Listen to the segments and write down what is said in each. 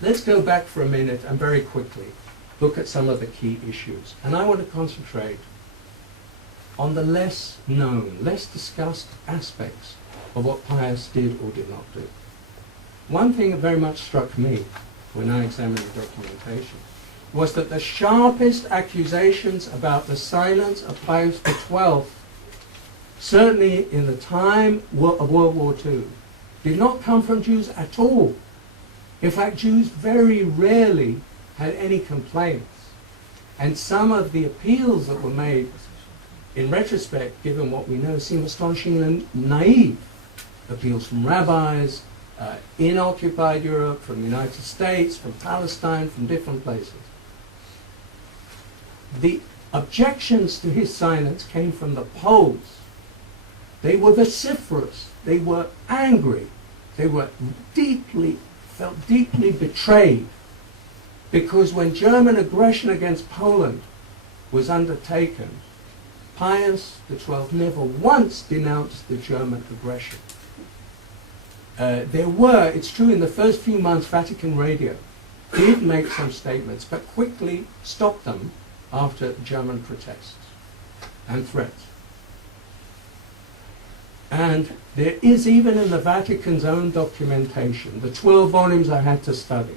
let's go back for a minute and very quickly look at some of the key issues. And I want to concentrate on the less known, less discussed aspects of what Pius did or did not do. One thing that very much struck me when I examined the documentation was that the sharpest accusations about the silence of Pius XII, certainly in the time of World War II, did not come from Jews at all. In fact, Jews very rarely had any complaints. And some of the appeals that were made, in retrospect, given what we know, seem astonishingly naive. Appeals from rabbis, in occupied Europe, from the United States, from Palestine, from different places. The objections to his silence came from the Poles. They were vociferous. They were angry. They were felt deeply betrayed, because when German aggression against Poland was undertaken, Pius XII never once denounced the German aggression. There were, it's true, in the first few months, Vatican Radio did make some statements, but quickly stopped them after German protests and threats. And there is, even in the Vatican's own documentation, the 12 volumes I had to study,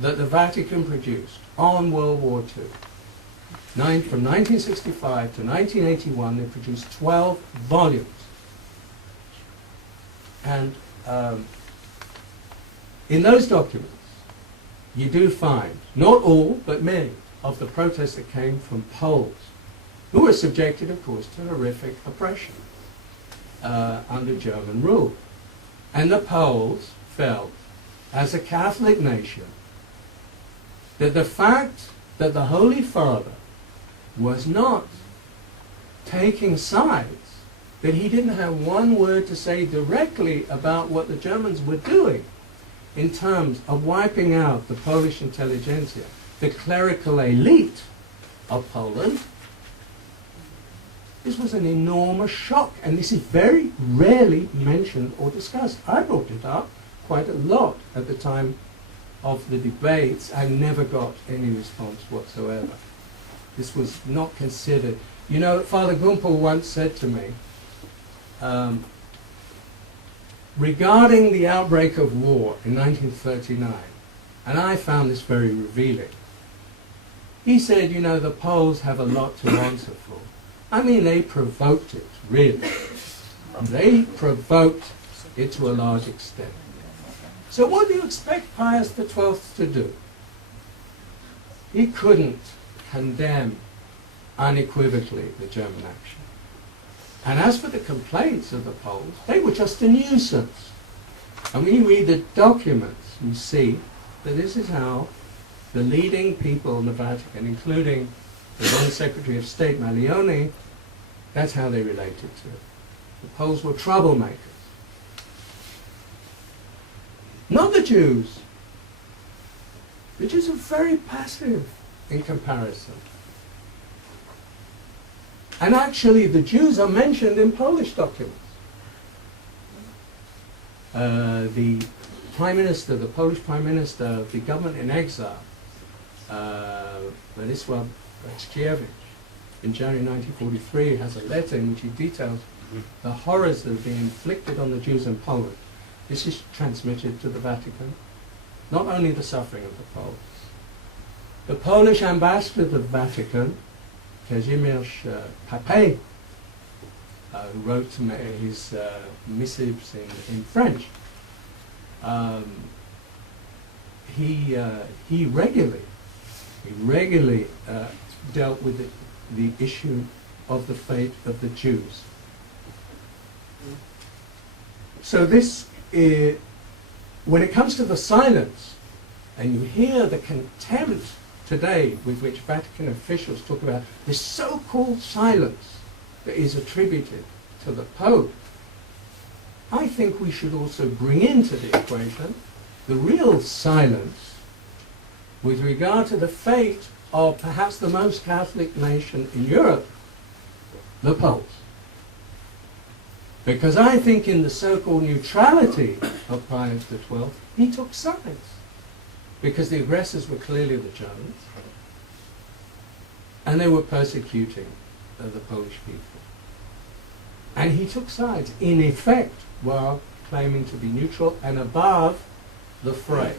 that the Vatican produced on World War II. From 1965 to 1981, they produced 12 volumes. And in those documents, you do find, not all, but many, of the protests that came from Poles, who were subjected, of course, to horrific oppression under German rule. And the Poles felt, as a Catholic nation, that the fact that the Holy Father was not taking sides, that he didn't have one word to say directly about what the Germans were doing in terms of wiping out the Polish intelligentsia, the clerical elite of Poland. This was an enormous shock, and this is very rarely mentioned or discussed. I brought it up quite a lot at the time of the debates. I never got any response whatsoever. This was not considered. You know, Father Gumpel once said to me, regarding the outbreak of war in 1939, and I found this very revealing. He said, you know, the Poles have a lot to answer for. I mean, they provoked it, really. They provoked it to a large extent. So what do you expect Pius XII to do? He couldn't condemn unequivocally the German action. And as for the complaints of the Poles, they were just a nuisance. And when you read the documents, you see that this is how the leading people in the Vatican, including the then Secretary of State, Malioni, that's how they related to it. The Poles were troublemakers. Not the Jews. The Jews are very passive in comparison. And actually, the Jews are mentioned in Polish documents. The Prime Minister, the Polish Prime Minister of the government in exile, Wistrich, in January 1943, has a letter in which he details the horrors that have been inflicted on the Jews in Poland. This is transmitted to the Vatican, not only the suffering of the Poles. The Polish ambassador to the Vatican, Kazimierz Papé, who wrote to me his missives in French, he regularly dealt with the issue of the fate of the Jews. So this, when it comes to the silence, and you hear the contempt today with which Vatican officials talk about this so-called silence that is attributed to the Pope, I think we should also bring into the equation the real silence with regard to the fate of perhaps the most Catholic nation in Europe, the Poles. Because I think in the so-called neutrality of Pius XII, he took sides. because the aggressors were clearly the Germans, and they were persecuting the Polish people. And he took sides, in effect, while claiming to be neutral and above the fray.